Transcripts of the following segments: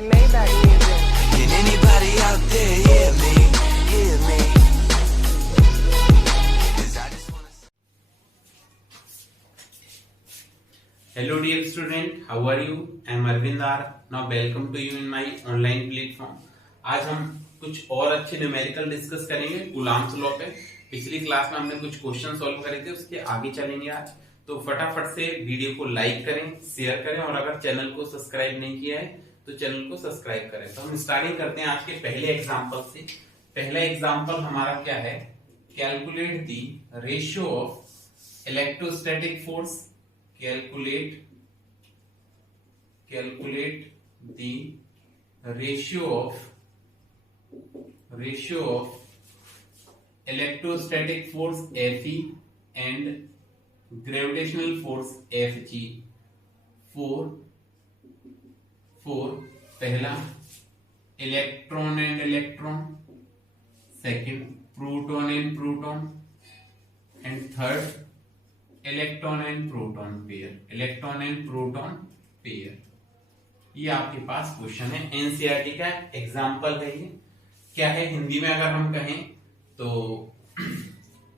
Maybach music. Can anybody out there hear me? Hear me? 'Cause I just wanna... Hello dear student, how are you? I am Arvind R. Now welcome to you in my online platform. आज हम कुछ और अच्छे numerical discuss करेंगे Coulomb's law पे। पिछली class में हमने कुछ क्वेश्चन सॉल्व करे थे, उसके आगे चलेंगे आज। तो फटाफट से वीडियो को लाइक करें, शेयर करें और अगर चैनल को सब्सक्राइब नहीं किया है तो चैनल को सब्सक्राइब करें। तो हम स्टार्टिंग करते हैं आज के पहले एग्जांपल से। पहला एग्जांपल हमारा क्या है? Calculate the ratio of electrostatic force. Calculate the ratio of electrostatic force Fe and gravitational force Fg for पहला electron and electron, second proton and proton and third electron and proton pair. ये आपके पास question है, NCERT का example है। ये क्या है हिंदी में अगर हम कहें तो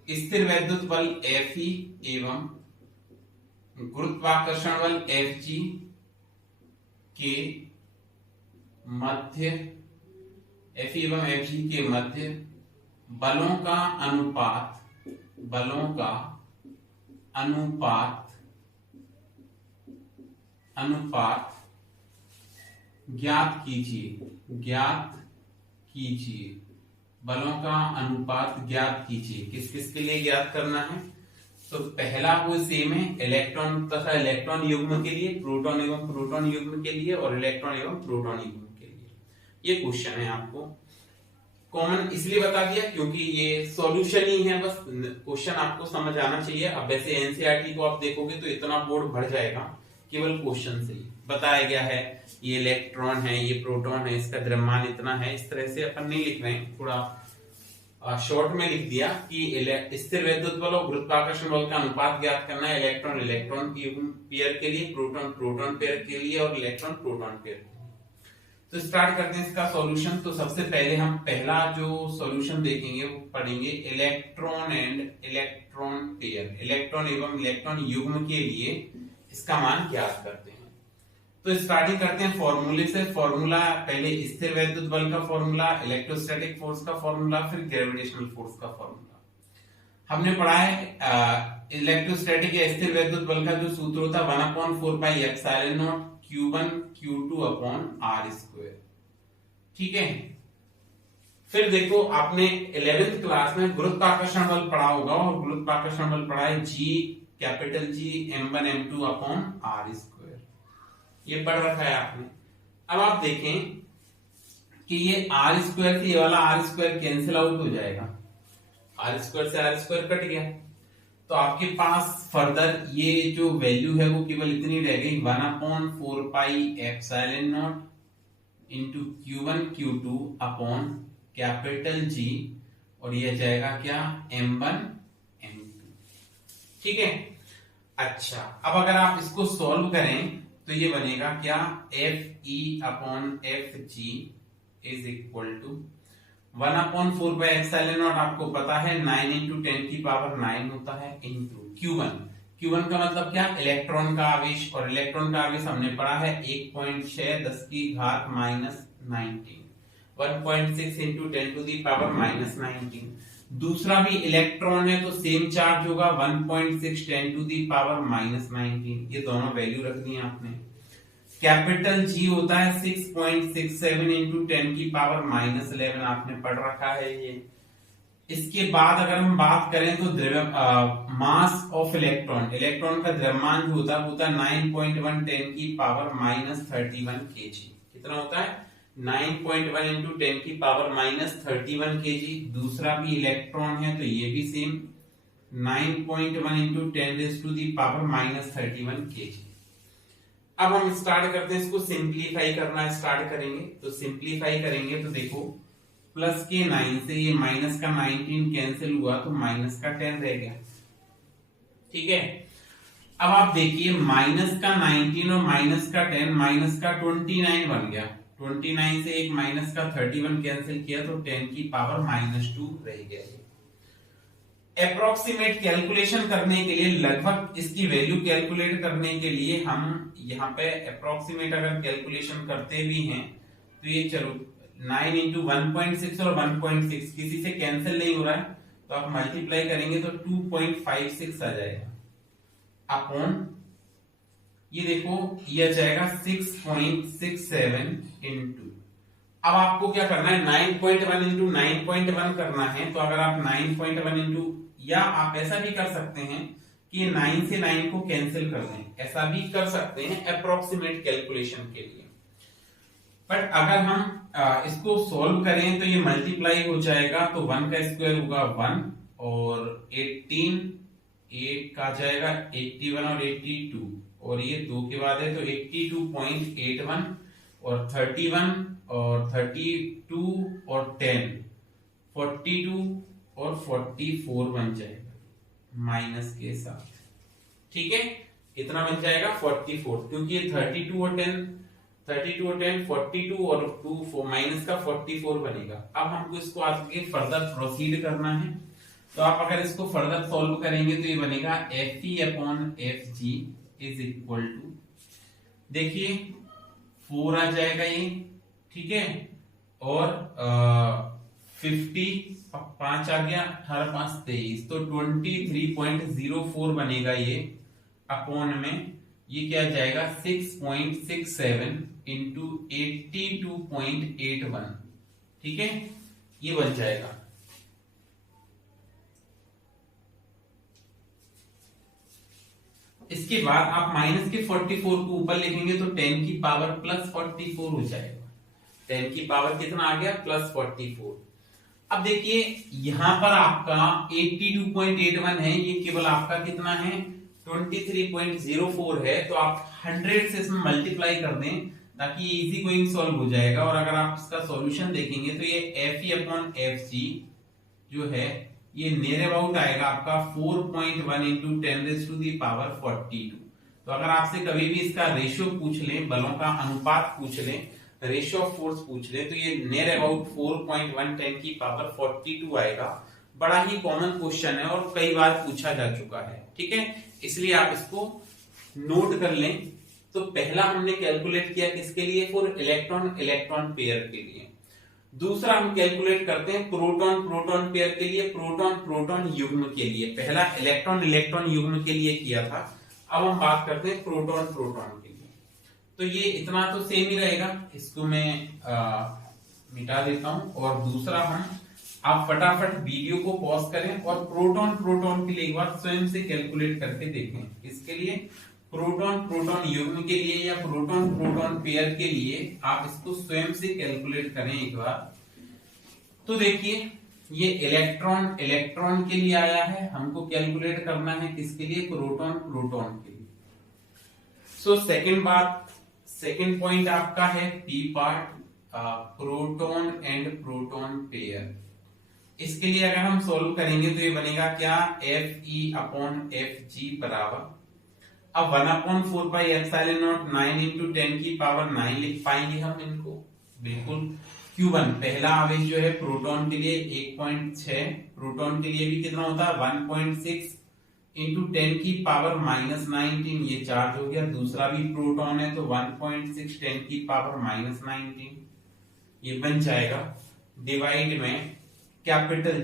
स्थिर वैद्युत बल Fe एवं गुरुत्वाकर्षण बल Fg के मध्य, Fe एवं Fg के मध्य बलों का अनुपात ज्ञात कीजिए। बलों का अनुपात ज्ञात कीजिए। किस किस के लिए ज्ञात करना है? तो पहला वो सेम है, इलेक्ट्रॉन तथा इलेक्ट्रॉन युग्म के लिए, प्रोटॉन एवं प्रोटॉन युग्म के लिए और इलेक्ट्रॉन एवं प्रोटॉन युग्म के लिए। ये क्वेश्चन है, आपको कॉमन इसलिए बता दिया क्योंकि ये सॉल्यूशन ही है, बस क्वेश्चन आपको समझ आना चाहिए। अब वैसे एनसीईआरटी को आप देखोगे तो इतना बोर्ड भर जाएगा, केवल क्वेश्चन से ही बताया गया है ये इलेक्ट्रॉन है, ये प्रोटॉन है, इसका द्रव्यमान इतना है। इस तरह से अपन नहीं लिख रहे हैं, थोड़ा शॉर्ट में लिख दिया कि स्थिर वैद्युत बल और गुरुत्वाकर्षण बल का अनुपात ज्ञात करना है। इलेक्ट्रॉन इलेक्ट्रॉन पेयर के लिए, प्रोटॉन प्रोटॉन पेयर के लिए और इलेक्ट्रॉन प्रोटॉन पेयर के लिए। तो स्टार्ट करते हैं इसका सॉल्यूशन। तो सबसे पहले हम पहला जो सॉल्यूशन देखेंगे वो पढ़ेंगे electron and electron pair, electron एवं इलेक्ट्रॉन युग्म के लिए इसका मान ज्ञात करते हैं। तो स्टार्टिंग करते हैं फॉर्मूले से। फॉर्मूला पहले स्थिर वैद्युत बल का फॉर्मूला, इलेक्ट्रोस्टैटिक फोर्स का फॉर्मूला, फिर ग्रेविटेशनल फोर्स का फॉर्मूला। हमने पढ़ा है इलेक्ट्रोस्टैटिक या स्थिर वैद्युत बल का जो सूत्र होता है 1/4πε0 Q1 Q2 अपॉन R²। ठीक है। फिर देखो आपने 11th क्लास में गुरुत्वाकर्षण बल पढ़ा होगा और गुरुत्वाकर्षण बल पढ़ा है capital G m1 m2 upon R²। ये पढ़ रखा है आपने। अब आप देखें कि ये R² से ये वाला R² कैंसिल आउट हो जाएगा, R² से R² कट गया। तो आपके पास फर्दर ये जो वैल्यू है वो केवल इतनी रह गई 1/4πε0 into Q1 Q2 upon capital G और ये जाएगा क्या m1 m2। ठीक है। अच्छा, अब अगर आप इसको सॉल्व करें तो ये बनेगा क्या? Fe upon Fg is equal to 1/4πε0 आपको पता है 9 इंटू 10⁹ होता है इंटू Q1 का मतलब क्या? इलेक्ट्रॉन का आवेश, और इलेक्ट्रॉन का आवेश हमने पढ़ा है 1.6 10⁻19 1.6 इंटू 10⁻19। दूसरा भी इलेक्ट्रॉन है तो सेम चार्ज होगा 1.6 10⁻19। ये दोनों वैल्यू रखनी है आपने। कैपिटल G होता है 6.67 इंटू 10⁻11 आपने पढ़ रखा है ये। इसके बाद अगर हम बात करें तो मास ऑफ इलेक्ट्रॉन का द्रव्यमान जो होता है 9.1 10⁻31 kg। कितना होता है? 9.1 इंटू 10⁻31 kg। दूसरा भी इलेक्ट्रॉन है तो ये भी सेम 9.1 इंटू 10⁻31 kg। अब हम स्टार्ट करते हैं, इसको सिंप्लीफाई करना स्टार्ट करेंगे। तो सिंप्लीफाई करेंगे तो देखो प्लस के 9 से ये माइनस का 19 कैंसिल हुआ तो माइनस का 10 रह गया। ठीक है। अब आप देखिए माइनस का 19 और माइनस का 10 माइनस का 29 बन गया। 29 से एक माइनस का 31 कैंसिल किया तो 10 की पावर -2 रह गया। अप्रोक्सीमेट कैलकुलेशन करने के लिए, लगभग इसकी वैल्यू कैलकुलेट करने के लिए हम यहाँ पे अप्रोक्सीमेट अगर कैलकुलेशन करते भी हैं तो ये चलो 9 इंटू 1.6 और 1.6 किसी से कैंसिल नहीं हो रहा है तो आप मल्टीप्लाई करेंगे तो 2.56 आ जाएगा अपॉन, ये देखो ये आ जाएगा 6.67 इंटू, अब आपको क्या करना है 9.1 इंटू 9.1 करना है। तो अगर आप 9.1 इंटू, या आप ऐसा भी कर सकते हैं कि 9 से 9 को कैंसिल कर दें, ऐसा भी कर सकते हैं अप्रोक्सीमेट कैलकुलेशन के लिए। बट अगर हम इसको सॉल्व करें तो ये मल्टीप्लाई हो जाएगा तो 1 का स्क्वायर होगा 1 और 18 8 का जाएगा 81 और 82 और ये 2 के बाद है तो 82.81 और 31 और 32 और 10 42 और 44 बन जाएगा माइनस के साथ, ठीक है, इतना बन जाएगा 44 क्योंकि ये 32 और 10 42 और 2 माइनस का 44 बनेगा। अब हमको इसको आगे फर्दर प्रोसीड करना है तो आप अगर इसको फर्दर सॉल्व करेंगे तो ये बनेगा FE upon FG is equal to, देखिए 4 आ जाएगा ये, ठीक है, और 50 5 आ गया 18 5 23 तो 23.04 बनेगा ये अपॉन में ये क्या जाएगा 6.67 इंटू 82.81, ठीक है, ये बन जाएगा। इसके बाद आप माइनस के 44 को ऊपर लिखेंगे तो 10 की पावर प्लस 44 हो जाएगा। 10 की पावर कितना आ गया प्लस 44। अब देखिए यहां पर आपका 82.81 है, ये केवल आपका कितना है 23.04 है, तो आप 100 से इसमें मल्टीप्लाई कर दें ताकि ये इजी गोइंग सॉल्व हो जाएगा। और अगर आप इसका सॉल्यूशन देखेंगे तो ये FE अपॉन FG जो है ये नियर अबाउट आएगा आपका 4.1 इंटू 10 टू दी पावर 42। तो अगर आपसे कभी भी इसका रेशियो पूछ लें, बलों का अनुपात पूछ लें, रेशियो ऑफ फोर्स पूछ लें, तो ये नियर अबाउट 4.1 10 की पावर 42 आएगा। बड़ा ही कॉमन क्वेश्चन है और कई बार पूछा जा चुका है, ठीक है, इसलिए आप इसको नोट कर लें। तो पहला हमने कैलकुलेट किया किसके लिए, फॉर इलेक्ट्रॉन इलेक्ट्रॉन पेयर के लिए। दूसरा हम कैलकुलेट करते हैं प्रोटॉन प्रोटॉन पेयर के लिए, प्रोटॉन प्रोटॉन युग्म के लिए। पहला इलेक्ट्रॉन इलेक्ट्रॉन युग्म के लिए किया था, अब हम बात करते हैं प्रोटॉन प्रोटॉन के लिए। तो ये इतना तो सेम ही रहेगा, इसको मैं मिटा देता हूं। और दूसरा आप फटाफट वीडियो को पॉज करें और प्रोटॉन प्रोटॉन के लिए एक बार स्वयं से कैलकुलेट करके देखें। इसके लिए प्रोटॉन प्रोटॉन युग्म के लिए या प्रोटॉन प्रोटॉन पेयर के लिए आप इसको स्वयं से कैलकुलेट करें एक बार। तो देखिए ये इलेक्ट्रॉन इलेक्ट्रॉन के लिए आया है, हमको कैलकुलेट करना है किसके लिए, प्रोटॉन प्रोटॉन के लिए। सो सेकंड पॉइंट आपका है P part, proton and proton pair. इसके लिए अगर हम सोल्व करेंगे तो ये बनेगा क्या, FE अपॉन FG बराबर, अब 1/4 9 इंटू 10 की पावर 9 लिख पाएंगे हम इनको, बिल्कुल। Q1 पहला आवेश जो है प्रोटॉन के लिए 1.6, प्रोटॉन के लिए भी कितना होता है 1.6 इंटू 10 की पावर -19, ये चार्ज हो गया। दूसरा भी प्रोटॉन है तो 1.6 10 की पावर -19, ये बन जाएगा। डिवाइड में कैपिटल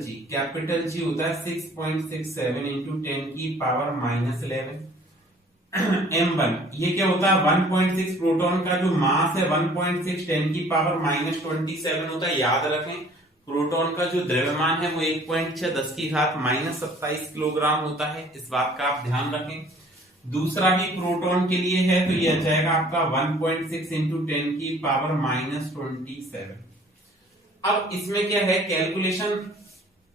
G होता है 6.67 इंटू 10 की पावर -11। M1 ये क्या होता है 1.6, प्रोटॉन का जो मास है 1.6 10 की पावर -27 होता है। याद रखें प्रोटॉन का जो द्रव्यमान है वो 1.6 10 की घात -27 किलोग्राम होता है, इस बात का आप ध्यान रखें। दूसरा भी प्रोटॉन के लिए है तो ये आ जाएगा आपका 1.6 इंटू 10 की पावर -27। अब इसमें क्या है, कैलकुलेशन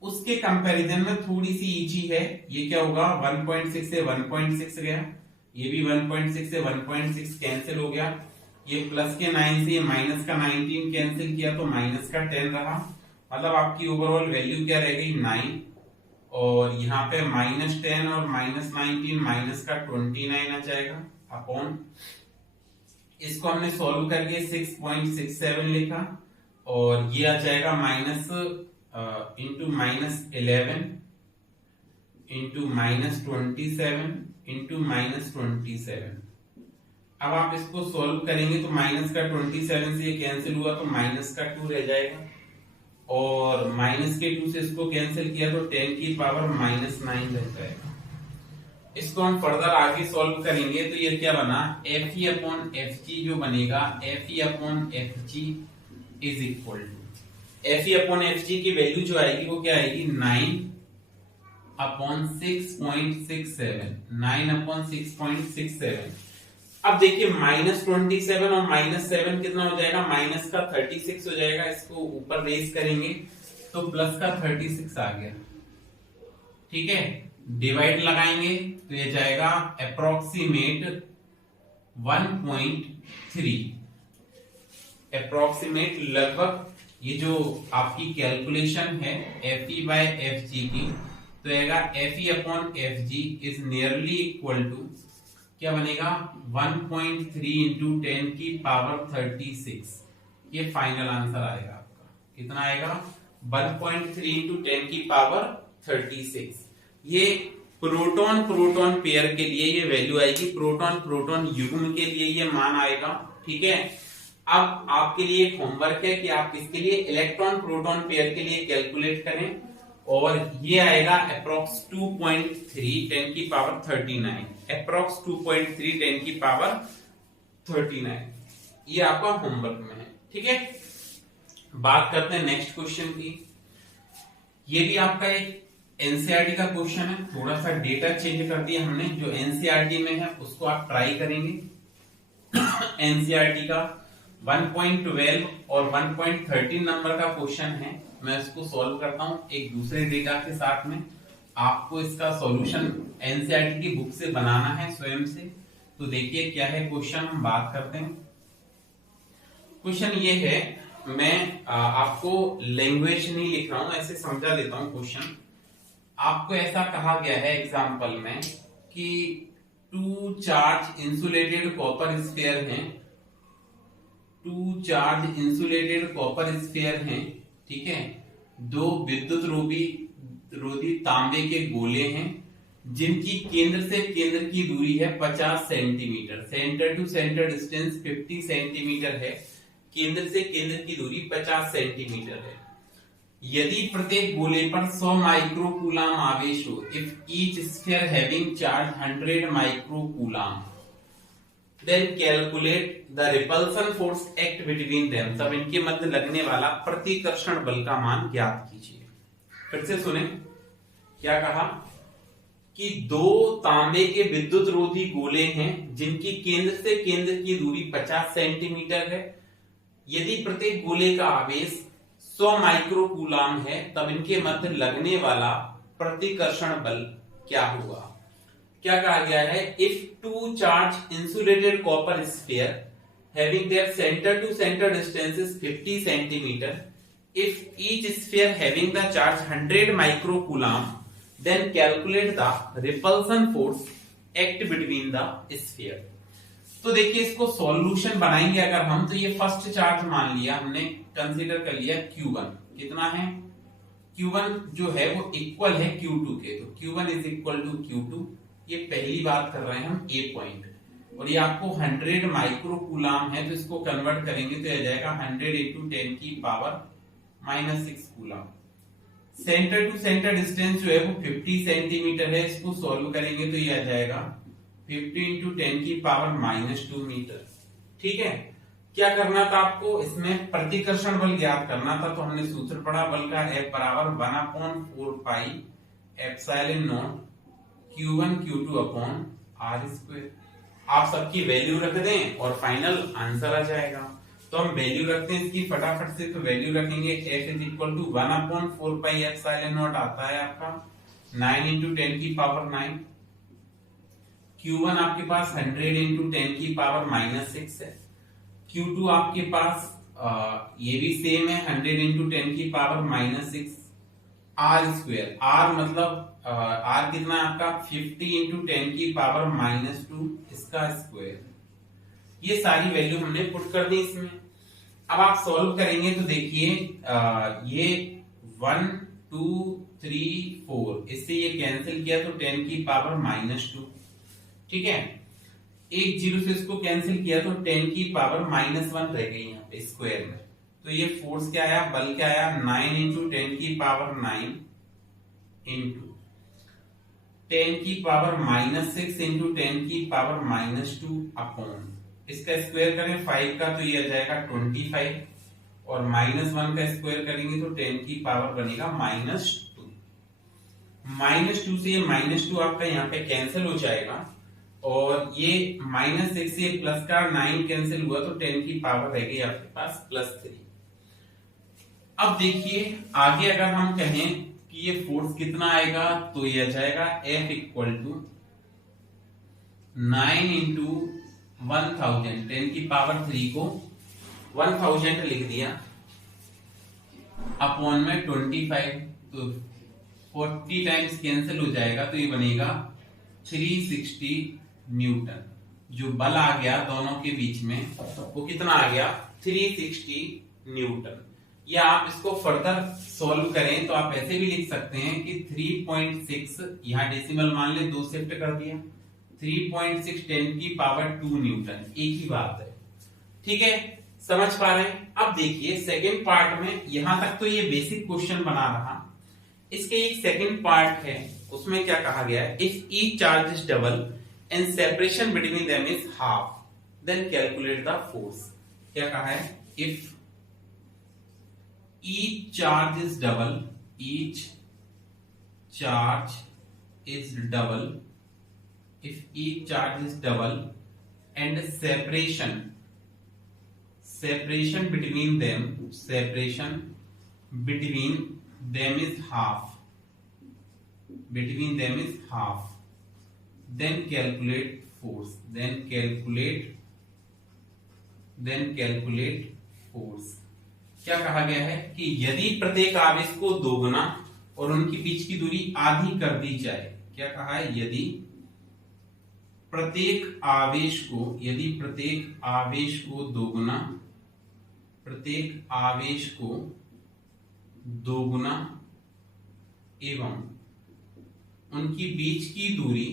उसके कंपैरिजन में थोड़ी सी इजी है। ये क्या होगा 1.6 से 1.6 गया, ये भी 1.6 से 1.6 कैंसिल हो गया, ये प्लस के 9 से माइनस का 19 कैंसिल किया तो माइनस का 10 रहा। मतलब आपकी ओवरऑल वैल्यू क्या रह गई 9, और यहाँ पे -10 और -19 माइनस का 29 आ जाएगा अपॉन इसको हमने सॉल्व करके 6.67 लिखा और ये आ जाएगा माइनस इंटू -11 इंटू -27 इंटू -27। अब आप इसको सॉल्व करेंगे तो माइनस का 27 से ये कैंसिल हुआ तो माइनस का 2 रह जाएगा और माइनस के 2 से इसको कैंसिल किया तो 10 की पावर -9 रह जाएगा। इसको हम फर्दर आगे सॉल्व करेंगे तो ये क्या बना, Fe अपॉन Fg जो बनेगा Fe upon Fg is equal to Fe upon Fg की वैल्यू जो आएगी वो क्या आएगी 9 अपॉन 6.67, 9 अपॉन 6.67। अब देखिए -27 और -7 कितना हो जाएगा, माइनस का 36 हो जाएगा। इसको ऊपर रेज करेंगे तो प्लस का 36 आ गया, ठीक है। डिवाइड लगाएंगे तो ये जाएगा अप्रोक्सीमेट 1.3, अप्रोक्सीमेट लगभग। ये जो आपकी कैलकुलेशन है Fe बाय Fg की तो आएगा Fe upon Fg is nearly equal to क्या बनेगा 1.3 इंटू 10 की पावर 36। ये फाइनल आंसर आएगा आपका, कितना आएगा 1.3 इंटू 10 की पावर 36। ये प्रोटॉन प्रोटॉन पेयर के लिए ये वैल्यू आएगी, प्रोटॉन प्रोटॉन युग्म के लिए ये मान आएगा, ठीक है। अब आपके लिए एक होमवर्क है कि आप इसके लिए इलेक्ट्रॉन प्रोटॉन पेयर के लिए कैलकुलेट करें और ये आएगा अप्रोक्स 2.3 10 की पावर 39, अप्रोक्स 2.3 10 की पावर 39। ये आपका होमवर्क में है, ठीक है। बात करते हैं नेक्स्ट क्वेश्चन की। ये भी आपका एक एनसीईआरटी का क्वेश्चन है, थोड़ा सा डेटा चेंज कर दिया हमने, जो एनसीईआरटी में है उसको आप ट्राई करेंगे। एनसीईआरटी का 1.12 और 1.13 नंबर का क्वेश्चन है, मैं इसको सॉल्व करता हूं एक दूसरे डेटा के साथ में। आपको इसका सॉल्यूशन एनसीईआरटी की बुक से बनाना है स्वयं से। तो देखिए क्या है क्वेश्चन, हम बात करते हैं। क्वेश्चन ये है, मैं आपको लैंग्वेज नहीं लिख रहा हूं, ऐसे समझा देता हूं क्वेश्चन। आपको ऐसा कहा गया है एग्जाम्पल में कि 2 चार्ज इंसुलेटेड कॉपर स्फीयर हैं, 2 चार्ज इंसुलेटेड कॉपर स्फीयर हैं, ठीक है। 2 विद्युत रोधी तांबे के गोले हैं जिनकी केंद्र से केंद्र की दूरी है 50 centimetre, centre to centre distance 50 centimetre है, केंद्र से केंद्र की दूरी 50 सेंटीमीटर है। यदि प्रत्येक गोले पर 100 माइक्रोकूलाम आवेश हो, if each sphere having charge 100 microcoulomb, then calculate the repulsion force act between them, तब इनके मध्य लगने वाला प्रतिकर्षण बल का मान ज्ञात कीजिए। फिर से सुने क्या कहा कि 2 तांबे के विद्युत रोधी गोले हैं जिनकी केंद्र से केंद्र की दूरी 50 सेंटीमीटर है। यदि प्रत्येक गोले का आवेश 100 माइक्रोकूलाम है तब इनके मध्य लगने वाला प्रतिकर्षण बल क्या होगा। क्या कहा गया है, if 2 charge insulated copper sphere having their centre to centre distance is 50 centimetre, if each sphere having the charge 100 microcoulomb, then calculate the repulsion force act between the sphere। तो देखिए इसको सॉल्यूशन बनाएंगे अगर हम, तो ये फर्स्ट चार्ज मान लिया हमने, कंसीडर कर लिया Q1, कितना है Q1 जो है वो इक्वल है Q2 के, तो Q1 is equal to Q2। ये पहली बात कर रहे हैं हम A पॉइंट, और ये आपको 100 माइक्रोकूलाम है तो इसको कन्वर्ट करेंगे तो यह जाएगा 100 इंटू 10 की power -6 coulomb. Centre to centre distance जो है वो 50 सेंटीमीटर है, इसको सॉल्व करेंगे तो ये आ जाएगा 50 इंटू 10 की पावर -2 मीटर, ठीक है। क्या करना था आपको, इसमें प्रतिकर्षण बल ज्ञात करना था, तो हमने सूत्र पढ़ा बल का F बराबर 1/4 pi epsilon not Q1 Q2 upon R square. आप सबकी वैल्यू रख दें और फाइनल आंसर आ जाएगा। तो हम वैल्यू रखते हैं इसकी फटाफट से, तो वैल्यू रखेंगे F is equal to 1/4 pi epsilon naught आता है आपका 9 इंटू 10 की पावर 9। Q1 आपके पास 100 इंटू 10 की पावर -6 है। Q2 आपके पास ये भी सेम है 100 इंटू 10 की पावर -6। R स्क्वायर, R मतलब R कितना आपका 50 इंटू 10 की पावर -2 इसका स्क्वायर। ये सारी वैल्यू हमने पुट कर दी इसमें। अब आप सॉल्व करेंगे तो देखिए ये 1 2 3 4 इससे ये कैंसिल किया तो 10 की पावर -2, ठीक है। एक जीरो से इसको कैंसिल किया तो 10 की पावर -1 रह गई यहाँ पे स्क्वायर में। तो ये फोर्स क्या आया, बल क्या आया, 9 इंटू 10 की पावर 9 इंटू 10 की पावर -6 इंटू 10 की पावर -2 अपॉन, इसका स्क्वायर करें 5 का तो ये आ जाएगा 25 और -1 का स्क्वायर करेंगे तो 10 की पावर बनेगा -2। -2 से ये -2 आपका यहाँ पे कैंसिल हो जाएगा और ये -6 से प्लस का 9 कैंसिल हुआ तो 10 की पावर रह गई आपके पास +3। अब देखिए आगे अगर हम कहें कि ये फोर्स कितना आएगा तो ये आ जाएगा F इक्वल टू 9 इंटू 1000, 10 की पावर 3 को 1000 लिख दिया अपॉन में 25, तो 40 टाइम्स कैंसिल हो जाएगा तो ये बनेगा 360 न्यूटन। जो बल आ गया दोनों के बीच में वो कितना आ गया, 360 न्यूटन। या आप इसको फर्दर सॉल्व करें तो आप ऐसे भी लिख सकते हैं कि 3.6, यहां डेसिमल मान ले 2 शिफ्ट कर दिया, 3.6 10 की पावर 2 न्यूटन, एक ही बात है, ठीक है, समझ पा रहे हैं। अब देखिए सेकंड पार्ट में, यहां तक तो ये बेसिक क्वेश्चन बना रहा, इसके एक सेकंड पार्ट है, उसमें क्या कहा गया है, if each charge is double and separation between them is half then calculate the force. क्या कहा है, if each charge is double, each charge is double, if each charge is double and separation between them is half, then calculate force, then calculate force। क्या कहा गया है कि यदि प्रत्येक आवेश को दोगुना और उनके बीच की दूरी आधी कर दी जाए, क्या कहा है, यदि प्रत्येक आवेश को दोगुना एवं उनकी बीच की दूरी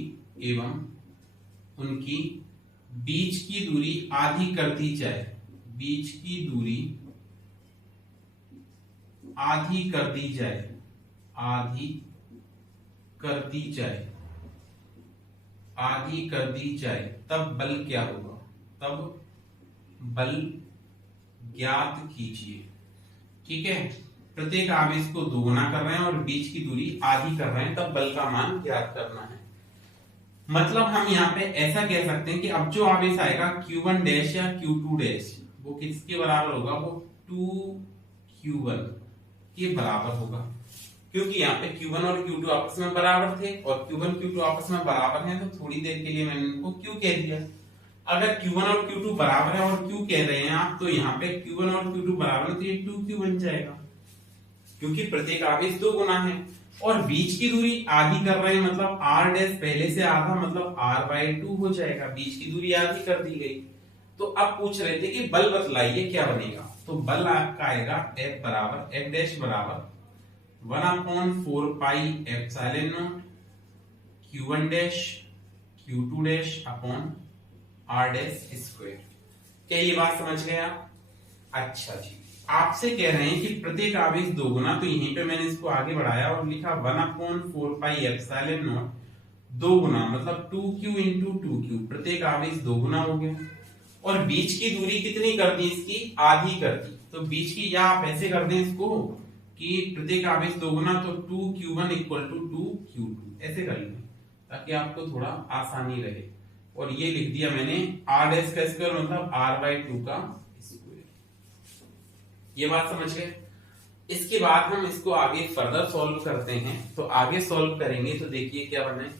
आधी कर दी जाए, आधी कर दी जाए तब बल क्या होगा, तब बल ज्ञात कीजिए, ठीक है। प्रत्येक आवेश को दोगुना कर रहे हैं और बीच की दूरी आधी कर रहे हैं, तब बल का मान ज्ञात करना है। मतलब हम यहाँ पे ऐसा कह सकते हैं कि अब जो आवेश आएगा Q1 डैश या Q2 डैश, वो किसके बराबर होगा, वो 2Q1 के बराबर होगा, क्योंकि यहाँ पे Q1 और Q2 आपस में बराबर थे और Q1 Q2 आपस में बराबर हैं, तो थोड़ी देर के लिए मैंने इनको Q कह दिया। अगर Q1 और Q2 बराबर है और Q कह रहे हैं आप, तो यहाँ पे Q1 और Q2 बराबर है तो ये 2Q बन जाएगा, क्योंकि प्रत्येक आवेश दो गुना है और बीच की दूरी आधी कर रहे हैं, मतलब R डैश पहले से आधा, मतलब R/2 हो जाएगा, बीच की दूरी आधी कर दी गई। तो अब पूछ रहे थे कि बल बतलाइए क्या बनेगा, तो बल आपका आएगा F डैश बराबर 1/4 pi epsilon not Q1 dash Q2 dash upon R dash square. क्या ये बात समझ गए आप? अच्छा जी, आपसे कह रहे हैं कि प्रत्येक आवेश दोगुना, तो यहीं पे मैंने इसको आगे बढ़ाया और लिखा 1/4 पाई एप्सिलॉन नॉट, दोगुना मतलब 2Q इंटू 2Q, प्रत्येक आवेश दोगुना हो गया और बीच की दूरी कितनी कर दी, इसकी आधी कर दी। तो बीच की, या आप ऐसे कर दें इसको कि प्रत्येक आवेश दोगुना, तो 2Q1 इक्वल टू 2Q2, ऐसे कर लें ताकि आपको थोड़ा आसानी रहे। और ये लिख दिया मैंने R डैश का स्क्वायर मतलब R/2 का स्क्वायर। ये बात समझ गए। इसके बाद हम इसको आगे फर्दर सॉल्व करते हैं, तो आगे सॉल्व करेंगे तो देखिए क्या बना है।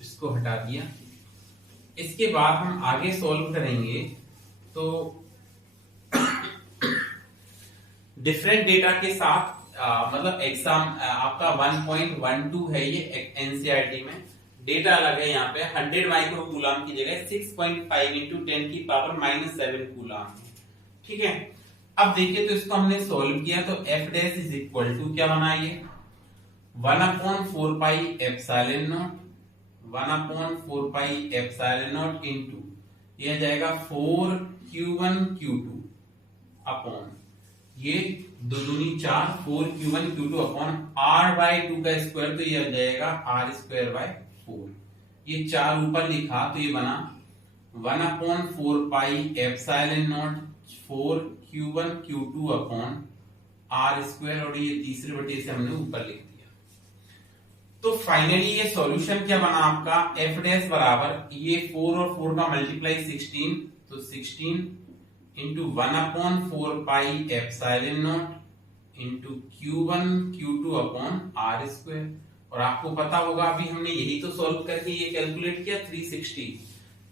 इसको हटा दिया। इसके बाद हम आगे सॉल्व करेंगे तो डिफरेंट डेटा के साथ मतलब एग्जाम आपका 1.12 है ये एनसीईआरटी में, डेटा अलग है। यहाँ पे 100 माइक्रो कूलम की जगह 6.5 इंटू 10 की पावर -7 कूलम। ठीक है, अब देखिए तो इसको हमने सोल्व किया तो F dash is equal to क्या बना ये 1/4 pi epsilon naught 1/4 pi epsilon naught into ये आ जाएगा 4q1 q2 अपॉन ये 2 दूनी 4 4q1 q2 अपॉन r/2 का स्क्वायर, तो ये आ जाएगा r²/4। ये 4 ऊपर लिखा तो ये बना 1/4 pi epsilon not 4q1 q2 upon r², और ये तीसरे बटे से हमने ऊपर लिख दिया। तो फाइनली ये सॉल्यूशन क्या बना आपका f डैश बराबर ये 4 और 4 का मल्टीप्लाई 16, तो 16 into 1/4 pi epsilon naught into q1 q2 upon r²। और आपको पता होगा अभी हमने यही तो सॉल्व करके ये कैलकुलेट किया 360।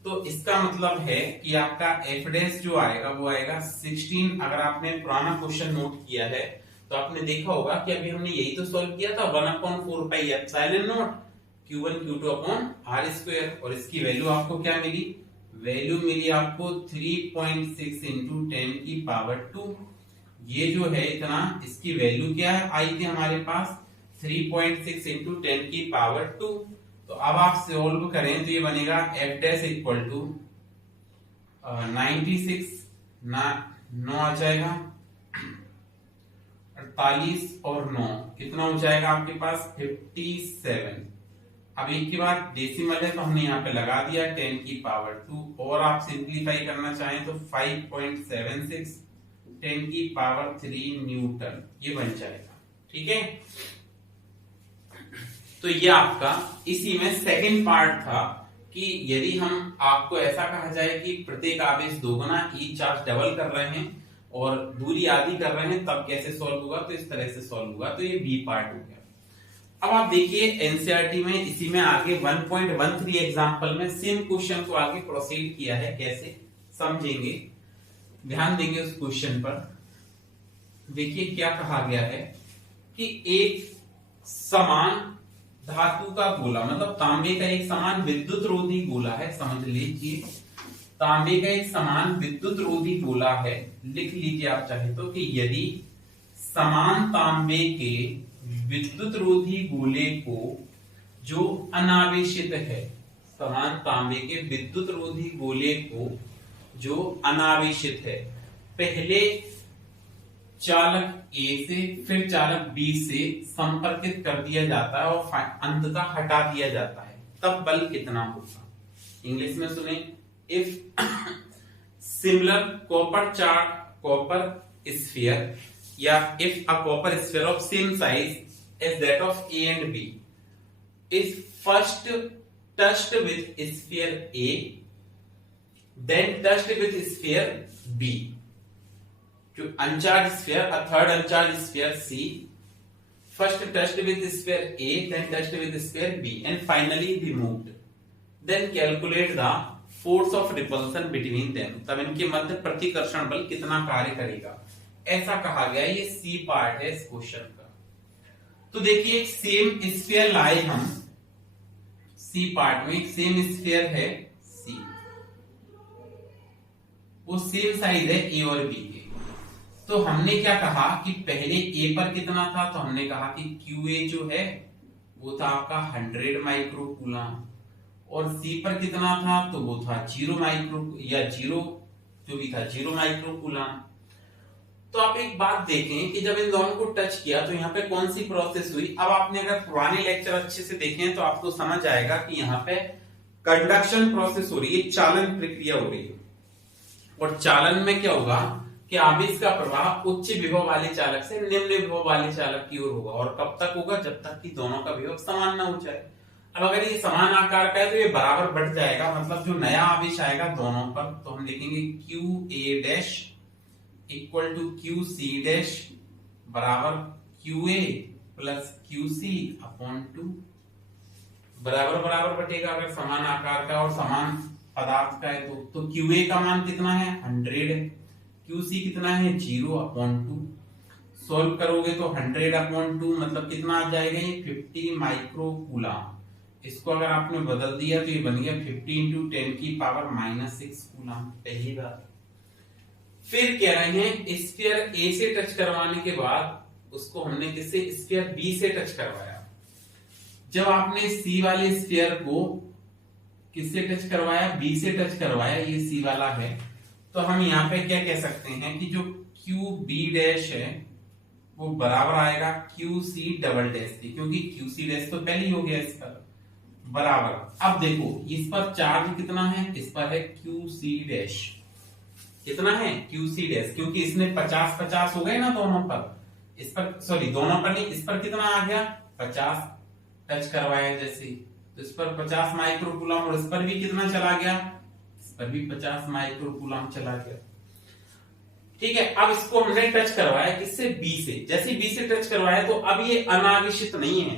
तो इसका मतलब है कि आपका f डैश जो आएगा वो आएगा 16। अगर आपने पुराना क्वेश्चन नोट किया है तो आपने देखा होगा कि अभी हमने यही तो सॉल्व किया था 1/4 pi epsilon not q1 q2 upon r², और इसकी वैल्यू आपको क्या मिली, वैल्यू मिली आपको 3.6 इंटू 10 की पावर 2। ये जो है इतना, इसकी वैल्यू क्या आई थी हमारे पास 3.6 इंटू 10 की पावर 2। तो अब आप सॉल्व करें तो ये बनेगा f डैश इक्वल टू 96 9 आ जाएगा 48 और 9 कितना हो जाएगा आपके पास 57। अब एक की बात डेसिमल है तो हमने यहाँ पे लगा दिया 10 की पावर 2, और आप सिंप्लीफाई करना चाहें तो 5.76 10 की पावर 3 न्यूटन ये बन जाएगा। ठीक है, तो ये आपका इसी में सेकंड पार्ट था कि यदि हम आपको ऐसा कहा जाए कि प्रत्येक आवेश दोगुना ई चार्ज डबल कर रहे हैं और दूरी आधी कर रहे हैं तब कैसे सॉल्व होगा, तो इस तरह से सॉल्व होगा। तो ये बी पार्ट हो गया। अब आप देखिए एनसीईआरटी में इसी में आगे 1.13 एग्जांपल में सेम क्वेश्चन को आगे प्रोसीड किया है, कैसे समझेंगे, ध्यान देंगे उस क्वेश्चन पर। देखिए क्या कहा गया है कि एक समान धातु का गोला, मतलब तांबे का एक समान विद्युत रोधी गोला है, समझ लीजिए तांबे का एक समान विद्युत रोधी गोला है। लिख लीजिए आप चाहे तो कि यदि समान तांबे के विद्युत रोधी गोले को जो अनावेशित है, समान तांबे के विद्युत रोधी गोले को जो अनावेशित है, पहले चालक A से फिर चालक B से संपर्कित कर दिया जाता है और अंततः हटा दिया जाता है, तब बल कितना होगा। इंग्लिश में सुने, इफ सिमिलर कॉपर स्फीयर या if a copper sphere of same size as that of A and B is first touched with sphere A, then touched with sphere B, to uncharged sphere, a third uncharged sphere C, first touched with sphere A, then touched with sphere B, and finally removed. Then calculate the force of repulsion between them. तब इनके मध्य प्रतिकर्षण बल कितना कार्य करेगा, ऐसा कहा गया। ये सी पार्ट है इस क्वेश्चन का। तो देखिए एक सेम स्फीयर लाए हम, सी पार्ट में एक सेम स्फीयर है सी, वो सेम साइज है ए और बी के। तो हमने क्या कहा कि पहले ए पर कितना था, तो हमने कहा कि QA जो है वो था आपका 100 माइक्रो कूलम, और सी पर कितना था तो वो था 0 माइक्रो या 0 जो भी था 0 माइक्रो कूलम। तो आप एक बात देखें कि जब इन दोनों को टच किया तो यहाँ पे कौन सी प्रोसेस हुई। अब आपने अगर पुराने लेक्चर अच्छे से देखे तो आपको समझ आएगा कि यहाँ पे कंडक्शन प्रोसेस हो रही है, चालन प्रक्रिया हो रही है। और चालन में क्या होगा कि आवेश का प्रवाह उच्च विभव वाले चालक से निम्न विभव वाले चालक की ओर होगा, और कब तक होगा, जब तक कि दोनों का विभव समान ना हो जाए। अब अगर ये समान आकार का है तो ये बराबर बढ़ जाएगा, मतलब जो नया आवेश आएगा दोनों पर, तो हम लिखेंगे QA dash equal to QC dash बराबर QA प्लस QC अपॉन 2, बराबर बराबर बटेगा अगर समान आकार का और समान पदार्थ का है तो QA का मान कितना है 100 है, QC कितना है 0 अपॉन 2। सोल्व करोगे तो 100 अपॉन 2 मतलब कितना आ जाएगा, ये 50 माइक्रो कूलम इसको अगर आपने बदल दिया तो ये बन गया 50 इंटू 10 की पावर -6 कूलम, पहली बात। फिर कह रहे हैं स्फीयर ए से टच करवाने के बाद उसको हमने किससे, स्फीयर बी से टच करवाया। जब आपने सी वाले स्फीयर को किससे टच करवाया, बी से टच करवाया, ये सी वाला है, तो हम यहाँ पे क्या कह सकते हैं कि जो क्यू बी डैश है वो बराबर आएगा क्यू सी डबल डैश की, क्योंकि क्यू सी डैश तो पहले ही हो गया इस पर, बराबर। अब देखो इस पर चार्ज कितना है, इस पर है क्यू सी डैश, कितना है क्यू सी डैश, क्योंकि इसने 50-50 हो गए ना दोनों पर, इस पर सॉरी दोनों पर नहीं, इस पर कितना आ गया 50 टच करवाया जैसे, तो इस पर 50 माइक्रोकूलम, और इस पर भी कितना चला गया, इस पर भी 50 माइक्रोकूलम चला गया। ठीक है, अब इसको हमने टच करवाया किससे, बी से। जैसे बी से टच करवाया तो अब ये अनावेशित नहीं है,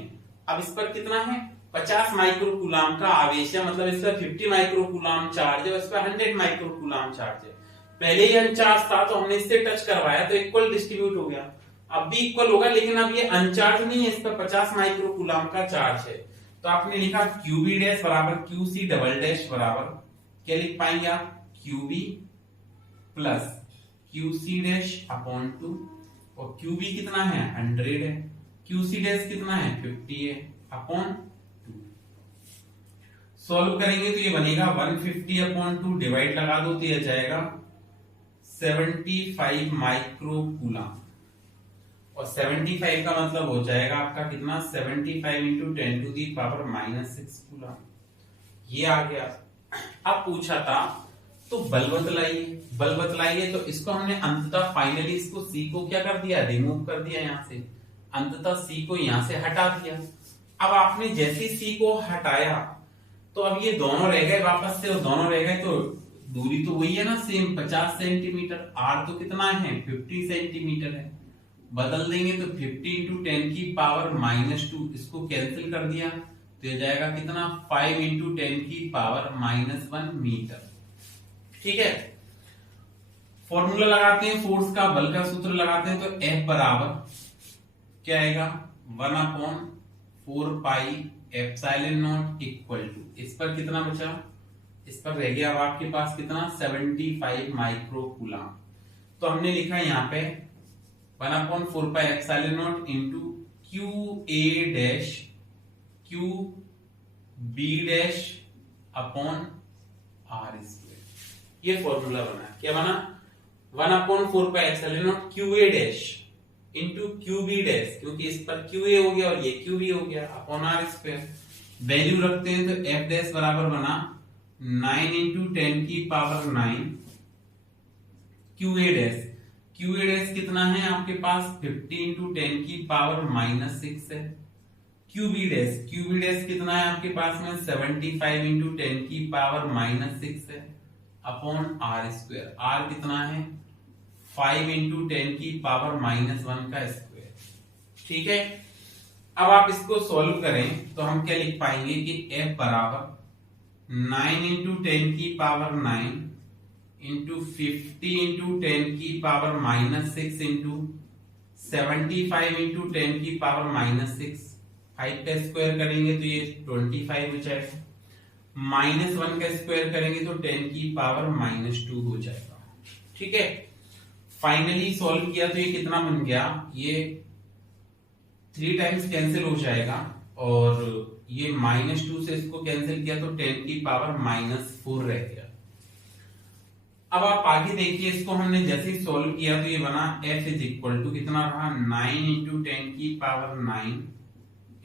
अब इस पर कितना है 50 माइक्रोकूलम का आवेश है, मतलब इस पर 50 माइक्रोकूलम चार्ज है और इस पर 100 माइक्रोकूलम चार्ज है। पहले ही अनचार्ज था तो हमने इससे टच करवाया तो इक्वल डिस्ट्रीब्यूट हो गया, अब भी इक्वल होगा, लेकिन अब ये अनचार्ज नहीं है, इस पर 50 माइक्रोकूलम का चार्ज है। तो आपने लिखा क्यू बी डैश बराबर क्यू सी डबल डैश बराबर क्या लिख पाएंगे आप, Q B plus Q C dash upon 2, और क्यू बी कितना है 100 है, क्यू सी डैश कितना है 50 है, अपॉन 2। सॉल्व करेंगे तो ये बनेगा 150 अपॉन 2, डिवाइड लगा दो तो ये जाएगा 75 माइक्रोकूलम, और 75 का मतलब हो जाएगा आपका कितना 75 into 10 to the power -6 coulomb, ये आ गया। अब पूछा था तो बल बतलाइए, तो इसको हमने अंततः फाइनली इसको सी को क्या कर दिया, रिमूव कर दिया यहाँ से, अंततः सी को यहाँ से हटा दिया। अब आपने जैसे सी को हटाया तो अब ये दोनों रह गए वापस से, और दोनों रह गए तो दूरी तो वही है ना सेम 50 सेंटीमीटर, आर तो कितना है 50 सेंटीमीटर है, बदल देंगे तो 50 इंटू 10 की पावर -2, इसको कैंसिल कर दिया तो ये जाएगा कितना 5 इंटू 10 की पावर -1 मीटर। ठीक है, फॉर्मूला लगाते हैं फोर्स का, बल का सूत्र लगाते हैं, तो F बराबर क्या आएगा 1/4 pi epsilon naught equal to, इस पर कितना बचा, इस पर रह गया अब आपके पास कितना 75 माइक्रोकूलम, तो हमने लिखा यहाँ पे 1/4 pi epsilon naught into Q A dash Q B dash upon R square, ये फॉर्मूला बना। क्या बना 1/4 pi epsilon naught Q A dash into Q B dash, क्योंकि इस पर क्यू ए हो गया और ये क्यू बी हो गया, अपॉन आर स्क्वायर। वैल्यू रखते हैं तो एफ डैश बराबर बना 9 इंटू 10 की पावर 9 क्यू ए डैश कितना है आपके पास 50 इंटू 10 की पावर -6 है, क्यू बी डैश कितना है आपके पास में 75 इंटू 10 की पावर -6 है, अपॉन आर स्क्वायर, आर कितना है 5 इंटू 10 की पावर -1 का स्क्वायर। ठीक है, अब आप इसको सॉल्व करें तो हम क्या लिख पाएंगे कि F बराबर 9 इंटू 10 की पावर 9 इंटू 50 इंटू 10 की पावर -6 इंटू 75 इंटू 10 की पावर -6, 5 का स्क्वायर करेंगे तो ये 25 हो जाएगा, -1 का स्क्वायर करेंगे तो 10 की पावर -2 हो जाएगा। ठीक है, फाइनली सॉल्व किया तो ये कितना बन गया, ये 3 टाइम्स कैंसिल हो जाएगा, और ये -2 से इसको कैंसिल किया तो 10 की पावर -4 रह गया। अब आप आगे देखिए, इसको हमने जैसे ही सॉल्व किया तो ये बना F इज इक्वल टू कितना रहा 9 इंटू 10 की पावर 9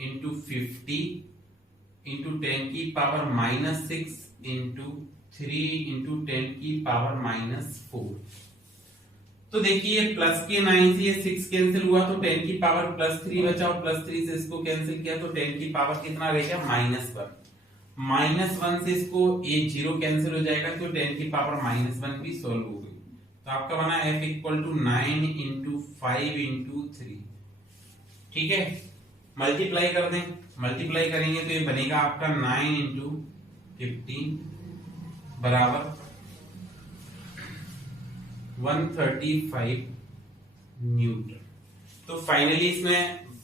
इंटू 50 इंटू 10 की पावर -6 इंटू 3 इंटू 10 की पावर -4। तो देखिए प्लस के 9 से ये 6 कैंसिल हुआ तो 10 की पावर +3 बचा, और +3 से इसको कैंसिल किया तो 10 की पावर कितना रह गया -1, -1 से इसको ये 0 कैंसिल हो जाएगा तो 10 की पावर -1 भी सॉल्व हो गई। तो आपका बना F equal to 9 into 5 into 3। ठीक है, मल्टीप्लाई कर दें, मल्टीप्लाई करेंगे तो ये बनेगा आपका 9 इंटू 15 बराबर 135 न्यूटन। तो फाइनली इसमें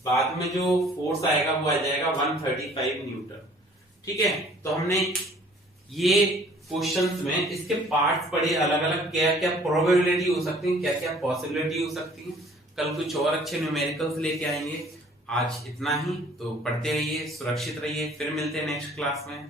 बाद में जो फोर्स आएगा वो आ जाएगा 135 न्यूटन। ठीक है, तो हमने ये क्वेश्चंस में इसके पार्ट्स पढ़े, अलग अलग क्या क्या प्रोबेबिलिटी हो सकती है, क्या क्या पॉसिबिलिटी हो सकती है। कल कुछ और अच्छे न्यूमेरिकल्स लेके आएंगे। आज इतना ही, तो पढ़ते रहिए, सुरक्षित रहिए, फिर मिलते हैं नेक्स्ट क्लास में।